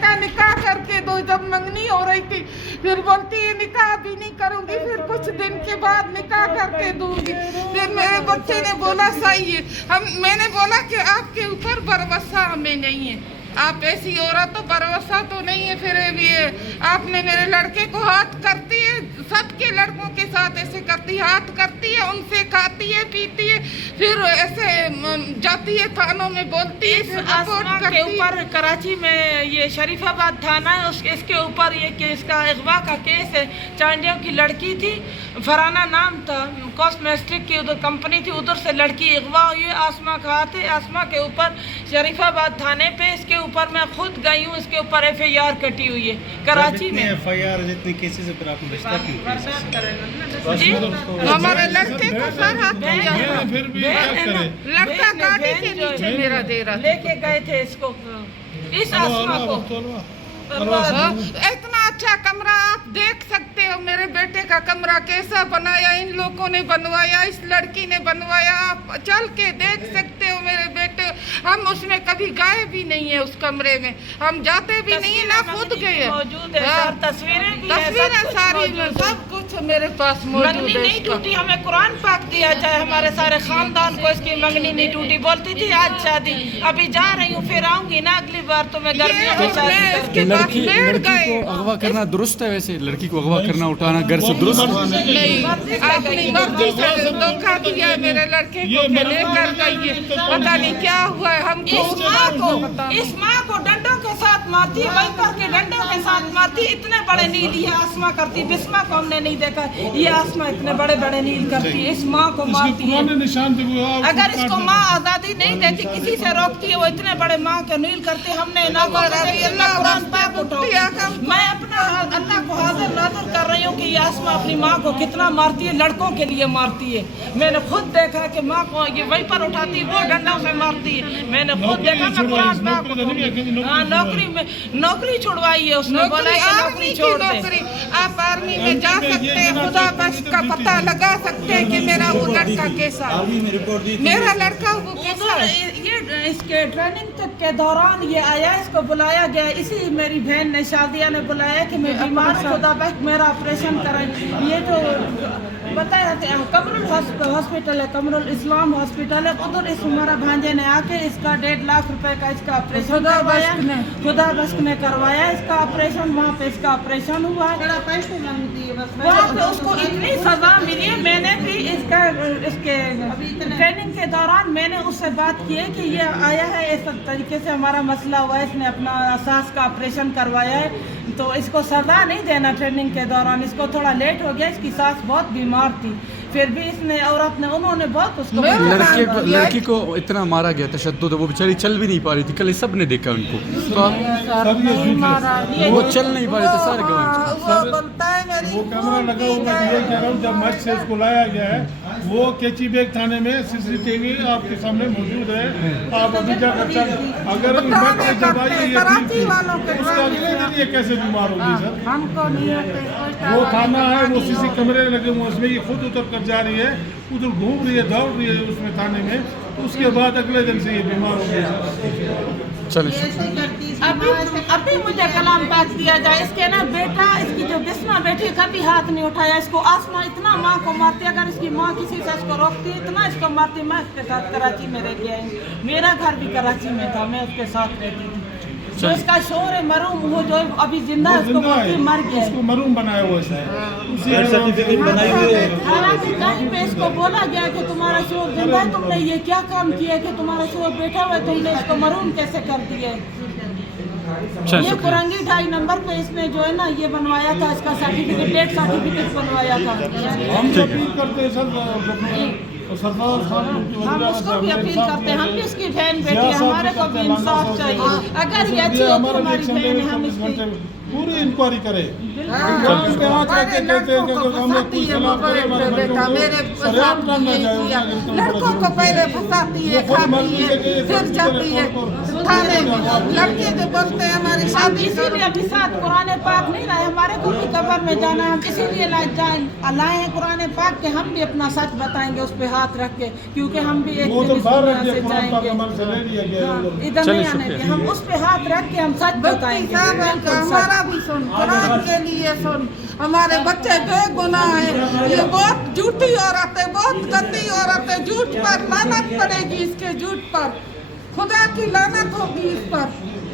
कहा निकाह करके दो। जब मंगनी हो रही थी फिर बोलती है निकाह भी नहीं करूंगी, फिर कुछ दिन के बाद निकाह करके दूंगी। फिर मेरे बच्चे ने बोला सही है। मैंने बोला कि आपके ऊपर भरोसा हमें नहीं है, आप ऐसी औरत तो भरोसा तो नहीं है। फिर ये आपने मेरे लड़के को हाथ करती है, सबके लड़कों के साथ ऐसे करती है, हाथ करती है, उनसे खाती है पीती है, फिर ऐसे जाती है थानों में बोलती है। आसमा के ऊपर कराची में ये शरीफाबाद थाना है, इसके ऊपर ये केस का अगवा का केस है। चांडियों की लड़की थी, फराना नाम था, कॉस्मेटिक की उधर कंपनी थी, उधर से लड़की अगवा हुई है। आसमा का हाथ है, आसमा के ऊपर शरीफाबाद थाने पे। इसके ऊपर मैं खुद गई हूँ, इसके ऊपर FIR कटी हुई है कराची में। FIR जितने केसेस है, फिर आपको रिश्ता क्यों? जी हमारे लड़के को सर हाथ दिया, फिर भी क्या करें? लड़का गाड़ी के नीचे मेरा दे रहा था। लेके गए थे इसको, इस आसमा को। इतना अच्छा कमरा आप देख सकते हो, मेरे बेटे का कमरा कैसा बनाया इन लोगों ने बनवाया, इस लड़की ने बनवाया। आप चल के देख सकते हो मेरे बेटे। हम उसमें कभी गए भी नहीं है, उस कमरे में हम जाते भी नहीं है, ना खुद गए। मौजूद है सर, तस्वीरें सारी सब कुछ मेरे पास मौजूद मंगनी है। नहीं टूटी, हमें कुरान पाक दिया जाए, हमारे सारे खानदान को इसकी मंगनी नहीं टूटी। बोलती थी आज शादी, अभी जा रही हूँ, फिर आऊंगी ना अगली बार तो मैं गर्मियों में शादी करके। लड़की को अगवा करना दुरुस्त है? वैसे लड़की को अगवा करना, उठाना घर से दुरुस्त नहीं? अपनी मर्जी से धोखा दिया मेरे लड़के को, लेकर गई है, पता नहीं क्या हुआ है हमको। इस माँ को डंडों के साथ मारती है, वाइपर के डंडों के साथ मारती है। इतने बड़े नील ये आसमा करती, बिस्मा को हमने नहीं देखा, ये आसमा इतने बड़े बड़े नील करती है, इस माँ को मारती है। अगर इसको माँ आजादी नहीं देती, किसी से रोकती है, वो इतने बड़े माँ के नील करते। हमने ना कुरान पाक उठाओ। मैं अपना अल्लाह को हाजिर नाज़िर कर रही हूँ कि ये आसमा अपनी माँ को कितना मारती है, लड़कों के लिए मारती है। मैंने खुद देखा कि माँ को ये वाइपर उठाती है, वो डंडों से मारती है। मैंने खुद देखा, मैं कुरान पाक नौकरी छुड़वाई है उसने, बोला कि नौकरी छोड़ दे। आप आर्मी में जा सकते हैं, खुदा बस का पता लगा सकते हैं कि मेरा वो लड़का कैसा है, मेरा लड़का वो कैसा है। ये इसके ट्रेनिंग के दौरान ये आया, इसको बुलाया गया। इसी मेरी बहन ने, शादिया ने बुलाया कि मैं बीमार, खुदा बख्श मेरा ऑपरेशन कराएं। ये जो बताया कमरुल हॉस्पिटल है, कमरुल इस्लाम हॉस्पिटल है, उधर इस हमारा भांजे ने आके इसका 1.5 लाख रुपए का इसका ऑपरेशन करवाया, खुदा बख्श ने करवाया इसका ऑपरेशन। वहाँ पे इसका ऑपरेशन हुआ है, वहाँ पे उसको इतनी सजा मिली है। मैंने भी इसके ट्रेनिंग के दौरान मैंने उससे बात की है कि ये आया है, इस तरीके से हमारा मसला हुआ है, इसने अपना सास का ऑपरेशन करवाया है, तो इसको सजा नहीं देना। ट्रेनिंग के दौरान इसको थोड़ा लेट हो गया, इसकी सास बहुत बीमार थी, फिर भी इसने औरत ने, उन्होंने बहुत उसको लड़की को इतना मारा गया, तशद्दुद, वो बेचारी चल भी नहीं पा रही थी। कल सब ने देखा उनको, तो वो चल नहीं पा रहे थे सारे गवाह। वो कैमरा लगा हुआ है, ये कह रहा हूँ, जब मस्जिद से उसको लाया गया है, वो केची बेग थाने में CCTV आपके सामने मौजूद है। आप अभी जाकर अगर ये कैसे बीमार होगी सर? हमको नहीं वो थाना है, वो CC कैमरे लगे हुए, उसमें ये खुद उतर कर जा रही है, उधर घूम रही है, दौड़ रही है उसमें थाने में, तो उसके बाद अगले दिन से ये बीमार हो गई। चलिए अभी मुझे कलाम पाक दिया जाए। इसके ना बेटा, इसकी जो बिस्मा बेटी, कभी हाथ नहीं उठाया। इसको आसमा इतना माँ को मारती, अगर इसकी माँ किसी से इसको रोकती इतना इसको मारती। मैं उसके साथ कराची में रह गया, मेरा घर भी कराची में था, मैं उसके साथ रहती थी। जो इसका शोर है मरूम, वो जो अभी जिंदा उसको मर गया, उसको मरूम बनाया हुआ है, हालांकि कहीं पे इसको बोला गया कि तुम्हारा शोर जिंदा है, तुमने ये क्या काम किया कि तुम्हारा शोर बैठा हुआ है, तुमने इसको मरूम कैसे कर दिया है। ये कुरंगी 2.5 नंबर पे इसने जो है ना ये बनवाया था, इसका सर्टिफिकेट, डेथ सर्टिफिकेट बनवाया था। हम अपील करते हैं सर, हम उसको भी अपील करते हैं, हम भी इसकी बहन बेटी, हमारे को भी इंसाफ चाहिए। अगर ये अच्छी होती हमारी बहन, हम इसकी पूरी इंक्वायरी करे। लड़कों को पहले फंसाती है, खाती है, फिर जाती है थाने में। लड़के जो बोलते हैं हमारी शादी, इसीलिए अभी साथ कुरान पाक नहीं लाए, हमारे को भी कबर में जाना है, हम इसीलिए लाए हैं कुरान पाक के हम भी अपना सच बताएंगे उस पे हाथ रख के, क्योंकि हम भी एक वो तो दिन इस बाहर दुनिया रख दिया, से कुरान पाक जाएंगे। हमारे से ले लिया गया है उधर। इधर चलिए, नहीं आने शुक्रिया। दें, हम उस पे हाथ रख के हम सच बताएंगे। हमारा भी सुन, कुरान के लिए सुन, हमारे बच्चे बेगुनाह हैं। ये बहुत झूठी औरत है, बहुत गंदी औरत है, झूठ पर लानत पड़ेगी इसके, झूठ पर खुदा की लानत होगी इस पर।